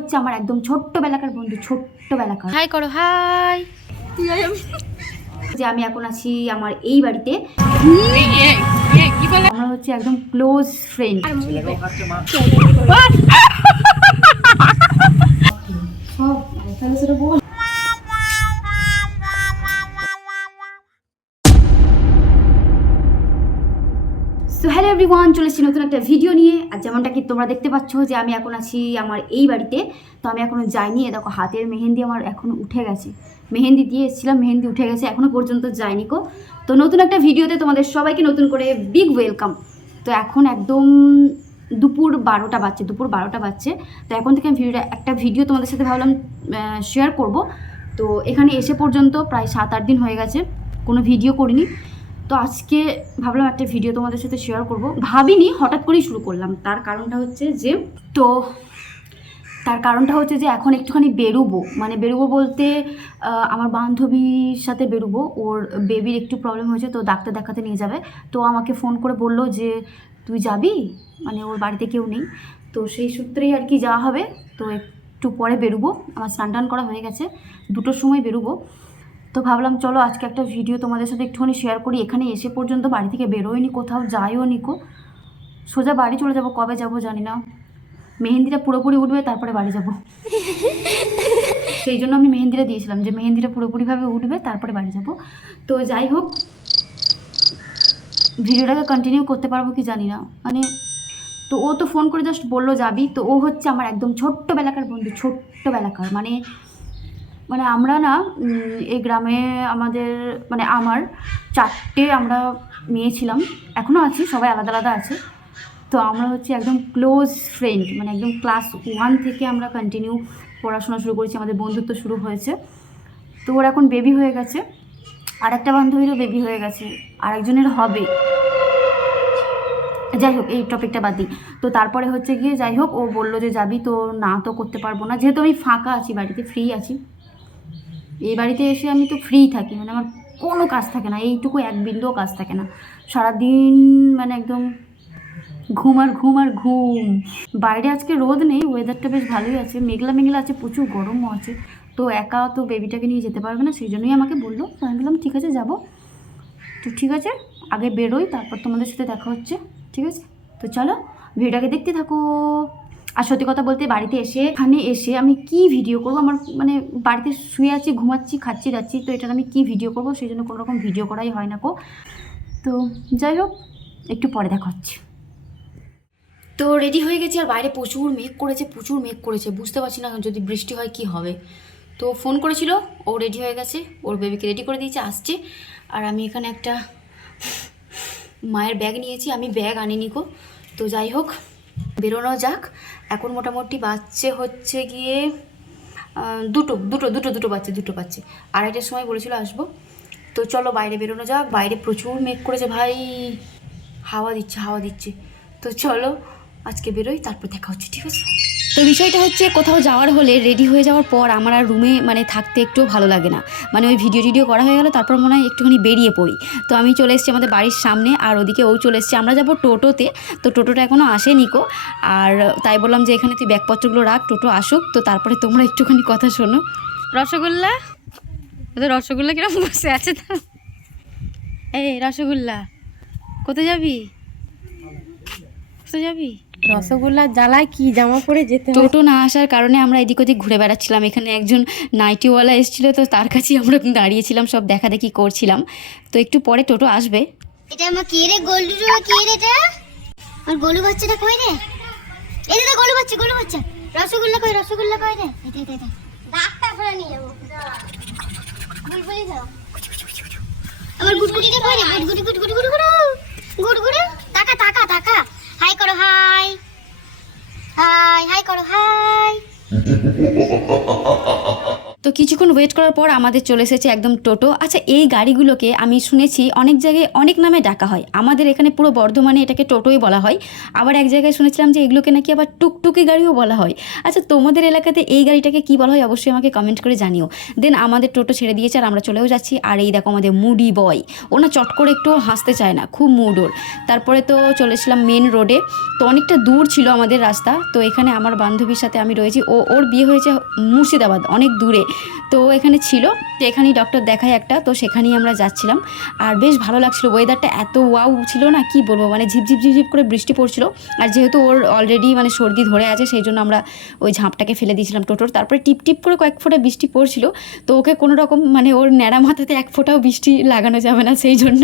হচ্ছে আমার একদম ছোট্টবেলাকার বন্ধু, ছোট্টবেলাকার। হাই করো, হাই। যে আমি এখন আছি আমার এই বাড়িতে, আমরা হচ্ছে একদম close friend. So hello everyone, চলে এসেছি নতুন একটা ভিডিও নিয়ে। আর যেমনটা কি তোমরা দেখতে পাচ্ছ যে আমি এখন আছি আমার এই বাড়িতে। তো আমি এখনও যাইনি, দেখো হাতের মেহেন্দি আমার এখনও উঠে গেছে। মেহেন্দি দিয়ে এসেছিলাম, মেহেন্দি উঠে গেছে, এখনও পর্যন্ত যায়নি কো। তো নতুন একটা ভিডিওতে তোমাদের সবাইকে নতুন করে বিগ ওয়েলকাম। তো এখন একদম দুপুর 12টা বাজছে। তো এখন থেকে আমি একটা ভিডিও তোমাদের সাথে ভাবলাম শেয়ার করব। তো এখানে এসে পর্যন্ত প্রায় 7-8 দিন হয়ে গেছে, কোনো ভিডিও করিনি। তো আজকে ভাবলাম একটা ভিডিও তোমাদের সাথে শেয়ার করব, ভাবিনি, হঠাৎ করেই শুরু করলাম। তার কারণটা হচ্ছে যে এখন একটুখানি বেরোবো বলতে আমার বান্ধবীর সাথে বেরোবো। ওর বেবির একটু প্রবলেম হয়েছে, তো ডাক্তার দেখাতে নিয়ে যাবে। তো আমাকে ফোন করে বললো যে তুই যাবি, মানে ওর বাড়িতে কেউ নেই। তো সেই সূত্রেই আর কি যাওয়া হবে। তো একটু পরে বেরোবো, আমার স্নান টান করা হয়ে গেছে, 2টোর সময় বেরোবো। তো ভাবলাম চলো আজকে একটা ভিডিও তোমাদের সাথে একটুখানি শেয়ার করি। এখানে এসে পর্যন্ত বাড়ি থেকে বেরোয়নি, কোথাও যাইও নিকো, সোজা বাড়ি চলে যাব। কবে যাব জানি না, মেহেন্দিটা পুরোপুরি উঠবে তারপরে বাড়ি যাব। সেই জন্য আমি মেহেন্দিটা দিয়েছিলাম যে মেহেন্দিটা পুরোপুরিভাবে উঠবে তারপরে বাড়ি যাব। তো যাই হোক, ভিডিওটাকে কন্টিনিউ করতে পারবো কি জানি না, মানে তো ও তো ফোন করে জাস্ট বললো যাবি। তো ও হচ্ছে আমার একদম ছোট্টবেলাকার বন্ধু, ছোট্টবেলাকার, মানে আমরা না এই গ্রামে আমার 4টে আমরা মেয়ে ছিলাম, এখনও আছি, সবাই আলাদা আলাদা আছে। তো আমরা হচ্ছে একদম ক্লোজ ফ্রেন্ড, মানে একদম ক্লাস 1 থেকে আমরা কন্টিনিউ পড়াশোনা শুরু করেছি, আমাদের বন্ধুত্ব শুরু হয়েছে। তো ওর এখন বেবি হয়ে গেছে, আর একটা বান্ধবীরও বেবি হয়ে গেছে, আর একজনের হবে। যাই হোক, এই টপিকটা বাদ দিই। তো তারপরে হচ্ছে গিয়ে যাই হোক, ও বললো যে যাবি, তো না তো করতে পারবো না, যেহেতু আমি ফাঁকা আছি, বাড়িতে ফ্রি আছি। এই বাড়িতে এসে আমি তো ফ্রি থাকি, মানে আমার কোনো কাজ থাকে না, এইটুকু এক বিন্দুও কাজ থাকে না। সারাদিন মানে একদম ঘুম আর ঘুম আর ঘুম। বাইরে আজকে রোদ নেই, ওয়েদারটা বেশ ভালোই আছে, মেঘলা মেঘলা আছে, প্রচুর গরমও আছে। তো একা তো বেবিটাকে নিয়ে যেতে পারবে না, সেই জন্যই আমাকে বললো। তো আমি বললাম ঠিক আছে যাবো। তো ঠিক আছে, আগে বেরোই, তারপর তোমাদের সাথে দেখা হচ্ছে, ঠিক আছে? তো চলো ভিডিওটাকে দেখতে থাকো। আর সত্যি কথা বলতে বাড়িতে এসে আমি কি ভিডিও করবো, আমার মানে বাড়িতে শুয়ে আছি, ঘুমাচ্ছি, খাচ্ছি, যাচ্ছি, তো এটা আমি কি ভিডিও করবো, সেই জন্য কোনো রকম ভিডিও করাই হয় না কো। তো যাই হোক, একটু পরে দেখা হচ্ছে। তো রেডি হয়ে গেছি, আর বাইরে প্রচুর মেঘ করেছে, বুঝতে পারছি না যদি বৃষ্টি হয় কি হবে। তো ফোন করেছিল, ও রেডি হয়ে গেছে, ওর বেবিকে রেডি করে দিয়েছে, আসছে। আর আমি এখানে একটা মায়ের ব্যাগ নিয়েছি, আমি ব্যাগ আনিনি কো। তো যাই হোক, বেরোনো যাক। এখন মোটামুটি বাচ্চে হচ্ছে গিয়ে দুটো বাচ্চে। 2:30টার সময় বলেছিল আসবো। তো চলো বাইরে বেরোনো যাক। বাইরে প্রচুর মেঘ করেছে ভাই, হাওয়া দিচ্ছে। তো চলো আজকে বেরোই, তারপর দেখা হচ্ছে, ঠিক আছে? তো বিষয়টা হচ্ছে, কোথাও যাওয়ার হলে রেডি হয়ে যাওয়ার পর আমার আর রুমে মানে থাকতে একটু ভালো লাগে না, মানে ওই ভিডিও করা হয়ে গেল, তারপর মনে হয় একটুখানি বেরিয়ে পড়ি। তো আমি চলে এসেছি আমাদের বাড়ির সামনে, আর ওদিকে ও চলে এসেছে। আমরা যাবো টোটোতে, তো টোটোটা এখনও আসেনি কো। আর তাই বললাম যে এখানে তুই ব্যাগপত্রগুলো রাখ, টোটো আসুক, তো তারপরে তোমরা একটুখানি কথা শোনো। রসগোল্লা, ওদের রসগোল্লা কিরকম বসে আছে তা। এই রসগোল্লা, কোথায় যাবি? রসগোল্লার জ্বালায় কি জামা পরে যেতে হয়। টোটো না আসার কারণে আমরা এদিক ওদিক ঘুরে বেড়াচ্ছিলাম। এখানে একজন নাইটিওয়ালা এসেছিল, তো তার কাছেই আমরা দাঁড়িয়েছিলাম, সব দেখাদেখি করছিলাম। তো একটু পরে টোটো আসবে। এটা আমার কে রে? গোলু কে রে? এটা আর গোলু বাচ্চাটা কই রে? এই দাদা গোলু বাচ্চা রসগোল্লা কই রে? এটা ডাক্তার করে নিয়ে যাবো। বুলবুলি দাও আমার গুটগুটিটা কই রে? গুটগুটি তাকা হাই করো, হাই করো, হাই। তো কিছুক্ষণ ওয়েট করার পর আমাদের চলে এসেছে একদম টোটো। আচ্ছা, এই গাড়িগুলোকে আমি শুনেছি অনেক জায়গায় অনেক নামে ডাকা হয়, আমাদের এখানে পুরো বর্ধমানে এটাকে টোটোই বলা হয়। আবার এক জায়গায় শুনেছিলাম যে এগুলোকে নাকি আবার টুকটুকি গাড়িও বলা হয়। আচ্ছা, তোমাদের এলাকাতে এই গাড়িটাকে কী বলা হয় অবশ্যই আমাকে কমেন্ট করে জানিও। দেন আমাদের টোটো ছেড়ে দিয়েছে আর আমরা চলেও যাচ্ছি। আর এই দেখো আমাদের মুডি বয়, ও না চট করে একটু হাসতে চায় না, খুব মুড ওর। তারপরে তো চলেছিলাম মেন রোডে, তো অনেকটা দূর ছিল আমাদের রাস্তা। তো এখানে আমার বান্ধবীর সাথে আমি রয়েছি, ওর বিয়ে হয়েছে মুর্শিদাবাদ, অনেক দূরে। তো এখানে ছিল, তো এখানেই ডক্টর দেখায় একটা, তো সেখানেই আমরা যাচ্ছিলাম। আর বেশ ভালো লাগছিলো, ওয়েদারটা এত ওয়াও ছিল না কি বলবো, মানে ঝিপঝিপ ঝিপঝিপ করে বৃষ্টি পড়ছিল। আর যেহেতু ওর অলরেডি মানে সর্দি ধরে আছে, সেই জন্য আমরা ওই ঝাঁপটাকে ফেলে দিয়েছিলাম টোটোর। তারপরে টিপ টিপ করে কয়েক ফোঁটা বৃষ্টি পড়ছিল, তো ওকে কোনো রকম মানে ওর ন্যাড়া মাথাতে এক ফোঁটাও বৃষ্টি লাগানো যাবে না, সেই জন্য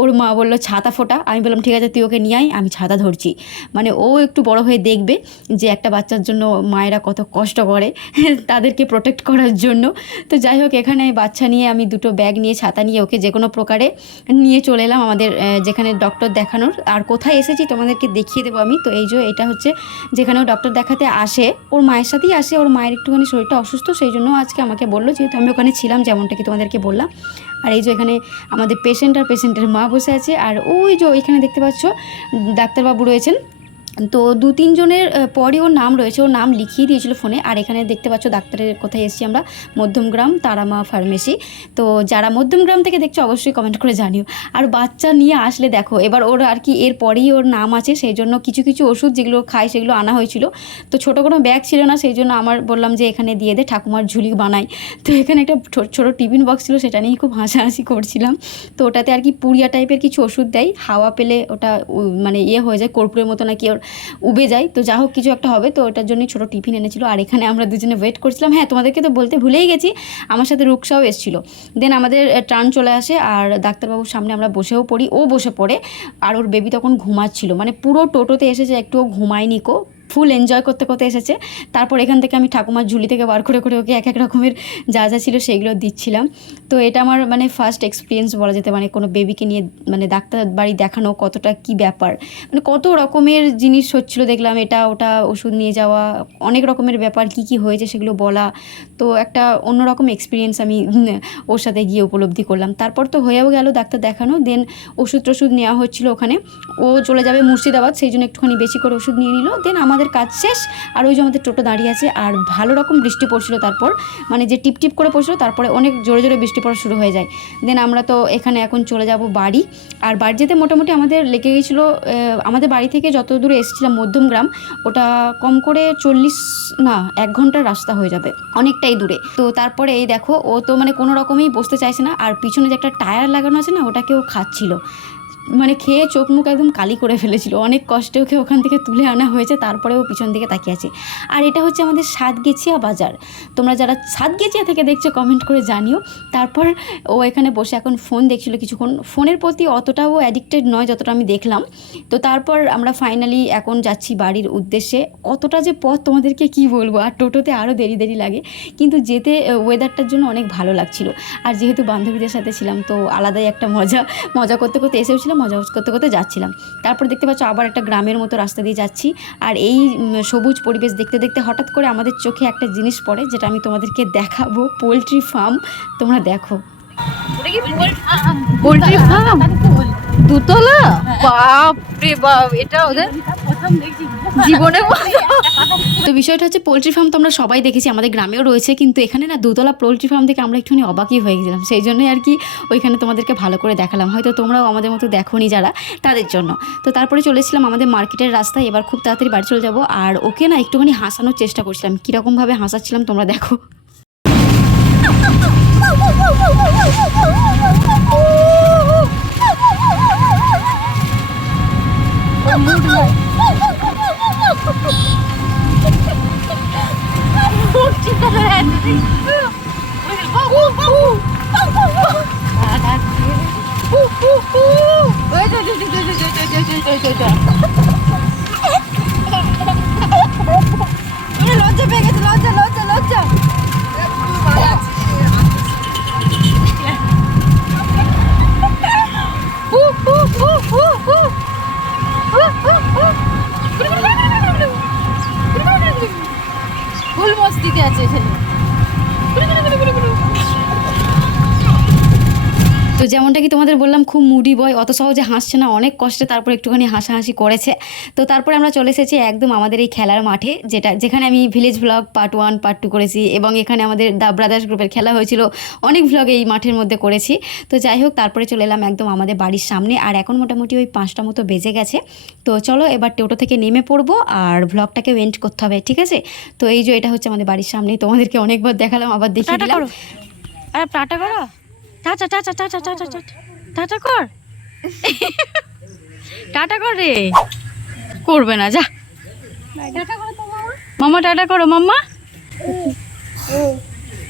ওর মা বললো ছাতা ফোঁটা। আমি বললাম ঠিক আছে তুই ওকে নিয়ে আয়, আমি ছাতা ধরছি। মানে ও একটু বড় হয়ে দেখবে যে একটা বাচ্চার জন্য মায়েরা কত কষ্ট করে তাদেরকে প্রোটেক্ট করার জন্য। তো যাই হোক, এখানে বাচ্চা নিয়ে আমি দুটো ব্যাগ নিয়ে ছাতা নিয়ে ওকে যে কোনো প্রকারে নিয়ে চলে এলাম আমাদের যেখানে ডক্টর দেখানোর। আর কোথায় এসেছি তোমাদেরকে দেখিয়ে দেবো আমি। তো এই যে এটা হচ্ছে যেখানে ও ডক্টর দেখাতে আসে, ওর মায়ের সাথেই আসে। ওর মায়ের একটুখানি শরীরটা অসুস্থ, সেই জন্য আজকে আমাকে বললো, যেহেতু আমি ওখানে ছিলাম যেমনটা কি তোমাদেরকে বললাম। আর এই যে এখানে আমাদের পেশেন্ট আর পেশেন্টের মা বসে আছে। আর ওই যে ওইখানে দেখতে পাচ্ছ ডাক্তারবাবু রয়েছেন। তো 2-3 জনের পরে ওর নাম রয়েছে, ওর নাম লিখিয়ে দিয়েছিল ফোনে। আর এখানে দেখতে পাচ্ছ ডাক্তারের কোথায় এসেছি আমরা, মধ্যমগ্রাম তারামা ফার্মেসি। তো যারা মধ্যমগ্রাম থেকে দেখছো অবশ্যই কমেন্ট করে জানিও। আর বাচ্চা নিয়ে আসলে দেখো, এবার ওর আর কি এর পরেই ওর নাম আছে, সেই জন্য কিছু কিছু ওষুধ যেগুলো খায় সেগুলো আনা হয়েছিল। তো ছোটো কোনো ব্যাগ ছিল না, সেই জন্য আমার বললাম যে এখানে দিয়ে দে, ঠাকুমার ঝুলি বানাই। তো এখানে একটা ছোটো টিফিন বক্স ছিল, সেটা নিয়েই খুব হাসাহাসি করছিলাম। তো ওটাতে আর কি পুড়িয়া টাইপের কিছু ওষুধ দেয়, হাওয়া পেলে ওটা মানে ইয়ে হয়ে যায়, কর্পূরের মতো নাকি ওর উবে যায়। তো যা হোক কিছু একটা হবে, তো ওটার জন্যই ছোটো টিফিন এনেছিল। আর এখানে আমরা দুজনে ওয়েট করছিলাম। হ্যাঁ, তোমাদেরকে তো বলতে ভুলেই গেছি, আমার সাথে রুকসাও এসেছিলো। দেন আমাদের টার্ন চলে আসে আর ডাক্তারবাবুর সামনে আমরা বসেও পড়ি, ও বসে পড়ে। আর ওর বেবি তখন ঘুমাচ্ছিল, মানে পুরো টোটোতে এসেছে, একটুও ঘুমায়নি কো, ফুল এনজয় করতে করতে এসেছে। তারপর এখান থেকে আমি ঠাকুমার ঝুলি থেকে বার করে করে ওকে এক এক রকমের যা যা ছিল সেইগুলো দিচ্ছিলাম। তো এটা আমার মানে ফার্স্ট এক্সপিরিয়েন্স বলা যেতে, মানে কোনো বেবিকে নিয়ে মানে ডাক্তার বাড়ি দেখানো কতটা কি ব্যাপার, মানে কত রকমের জিনিস হচ্ছিলো দেখলাম, এটা ওটা ওষুধ নিয়ে যাওয়া, অনেক রকমের ব্যাপার, কি কি হয়েছে সেগুলো বলা। তো একটা অন্যরকম এক্সপিরিয়েন্স আমি ওর সাথে গিয়ে উপলব্ধি করলাম। তারপর তো হয়েও গেল ডাক্তার দেখানো। দেন ওষুধ টষুধ নেওয়া হচ্ছিলো ওখানে, ও চলে যাবে মুর্শিদাবাদ, সেই জন্য একটুখানি বেশি করে ওষুধ নিয়ে নিল। দেন আমাদের কাজ শেষ। আর ওই যে আমাদের টোটো দাঁড়িয়ে আছে, আর ভালো রকম বৃষ্টি পড়ছিল, তারপর মানে যে টিপ টিপ করে পড়ছিল, তারপরে অনেক জোরে জোরে বৃষ্টি পড়া শুরু হয়ে যায়। দেন আমরা তো এখানে এখন চলে যাব বাড়ি। আর বাড়ি যেতে মোটামুটি আমাদের লেগে গেছিলো, আমাদের বাড়ি থেকে যত দূরে এসেছিলাম মধ্যমগ্রাম, ওটা কম করে 1 ঘন্টার রাস্তা হয়ে যাবে, অনেকটাই দূরে। তো তারপরে এই দেখো, ও তো মানে কোনো রকমেই বসতে চাইছে না। আর পিছনে যে একটা টায়ার লাগানো আছে না, ওটাকে ও খাচ্ছিল, মানে খেয়ে চোখ মুখ একদম কালি করে ফেলেছিল। অনেক কষ্টে ওকে ওখান থেকে তুলে আনা হয়েছে, তারপরে ও পিছন দিকে তাকিয়ে আছে। আর এটা হচ্ছে আমাদের সাতগেছিয়া বাজার। তোমরা যারা সাতগেছিয়া থেকে দেখছো কমেন্ট করে জানিও। তারপর ও এখানে বসে এখন ফোন দেখছিল কিছুক্ষণ, ফোনের প্রতি অতটাও অ্যাডিক্টেড নয় যতটা আমি দেখলাম। তো তারপর আমরা ফাইনালি এখন যাচ্ছি বাড়ির উদ্দেশ্যে। কতটা যে পথ তোমাদেরকে কি বলবো, আর টোটোতে আরও দেরি দেরি লাগে, কিন্তু যেতে ওয়েদারটার জন্য অনেক ভালো লাগছিল। আর যেহেতু বান্ধবীদের সাথে ছিলাম, তো আলাদাই একটা মজা করতে করতে এসেছিলাম, মজা করতে করতে যাচ্ছিলাম। তারপর দেখতে পাচ্ছ আবার একটা গ্রামের মতো রাস্তা দিয়ে যাচ্ছি। আর এই সবুজ পরিবেশ দেখতে দেখতে হঠাৎ করে আমাদের চোখে একটা জিনিস পড়ে, যেটা আমি তোমাদেরকে দেখাবো, পোলট্রি ফার্ম। তোমরা দেখো, পোল্ট্রি ফার্ম দুতলা, বাপ রে বাপ, এটা ওদের জীবনে। তো বিষয়টা হচ্ছে পোলট্রি ফার্ম তো আমরা সবাই দেখেছি, আমাদের গ্রামেও রয়েছে, কিন্তু এখানে না দুতলা পোলট্রি ফার্ম থেকে আমরা একটুখানি অবাকই হয়ে গেছিলাম। সেই জন্যই আর কি ওইখানে তোমাদেরকে ভালো করে দেখালাম, হয়তো তোমরাও আমাদের মতো দেখোনি যারা, তাদের জন্য। তো তারপরে চলেছিলাম আমাদের মার্কেটের রাস্তায়, এবার খুব তাড়াতাড়ি বাড়ি চলে যাবো। আর ওকে না একটুখানি হাসানোর চেষ্টা করছিলাম, কীরকমভাবে হাসাচ্ছিলাম তোমরা দেখো। লজ্জা পেয়ে গেছে, লজ্জা লজ্জা লজ্জা। ফুল মস্তিতে আছে ছেলে। তো যেমনটা কি তোমাদের বললাম, খুব মুডি বয়, অত সহজে হাসছে না, অনেক কষ্টে তারপর একটুখানি হাসাহাসি করেছে। তো তারপরে আমরা চলে এসেছি একদম আমাদের এই খেলার মাঠে, যেখানে আমি ভিলেজ ব্লগ পার্ট 1 পার্ট 2 করেছি, এবং এখানে আমাদের দ্য ব্রাদার্স গ্রুপের খেলা হয়েছিল, অনেক ভ্লগ এই মাঠের মধ্যে করেছি। তো যাই হোক, তারপরে চলে এলাম একদম আমাদের বাড়ির সামনে, আর এখন মোটামুটি ওই 5টা মতো বেজে গেছে। তো চলো এবার টোটো থেকে নেমে পড়বো, আর ভ্লগটাকে এন্ড করতে হবে, ঠিক আছে? তো এই যে এটা হচ্ছে আমাদের বাড়ির সামনেই, তোমাদেরকে অনেকবার দেখালাম, আবার দেখিয়ে দিলাম। আরে টাটা করো, tata tata tata tata tata tata কর, টাটা কর রে। করবে না, যা মামা, টাটা করো মাম্মা।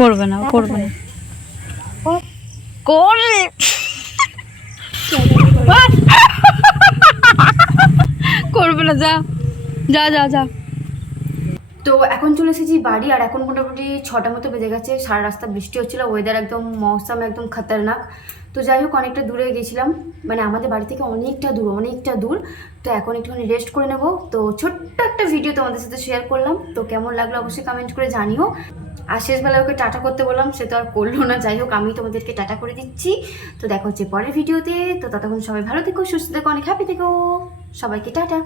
করবে না, করবে না, করে করবে না, যা যা যা যা। তো এখন চলে এসেছি বাড়ি, আর এখন মোটামুটি 6টা মতো বেজে গেছে। সারা রাস্তা বৃষ্টি হচ্ছিলো, ওয়েদার একদম মৌসুম একদম খতরনাক। তো যাই হোক, অনেকটা দূরে গেছিলাম, মানে আমাদের বাড়ি থেকে অনেকটা দূর। তো এখন একটুখানি রেস্ট করে নেবো। তো ছোট্ট একটা ভিডিও তোমাদের সাথে শেয়ার করলাম, তো কেমন লাগলো অবশ্যই কমেন্ট করে জানিও। আর শেষবেলায় ওকে টাটা করতে বললাম, সে তো আর করলো না। যাই হোক, আমি তোমাদেরকে টাটা করে দিচ্ছি। তো দেখা হচ্ছে পরের ভিডিওতে। তো ততক্ষণ সবাই ভালো থেকো, সুস্থ থেকো, অনেক হ্যাপি থেকো। সবাইকে টাটা।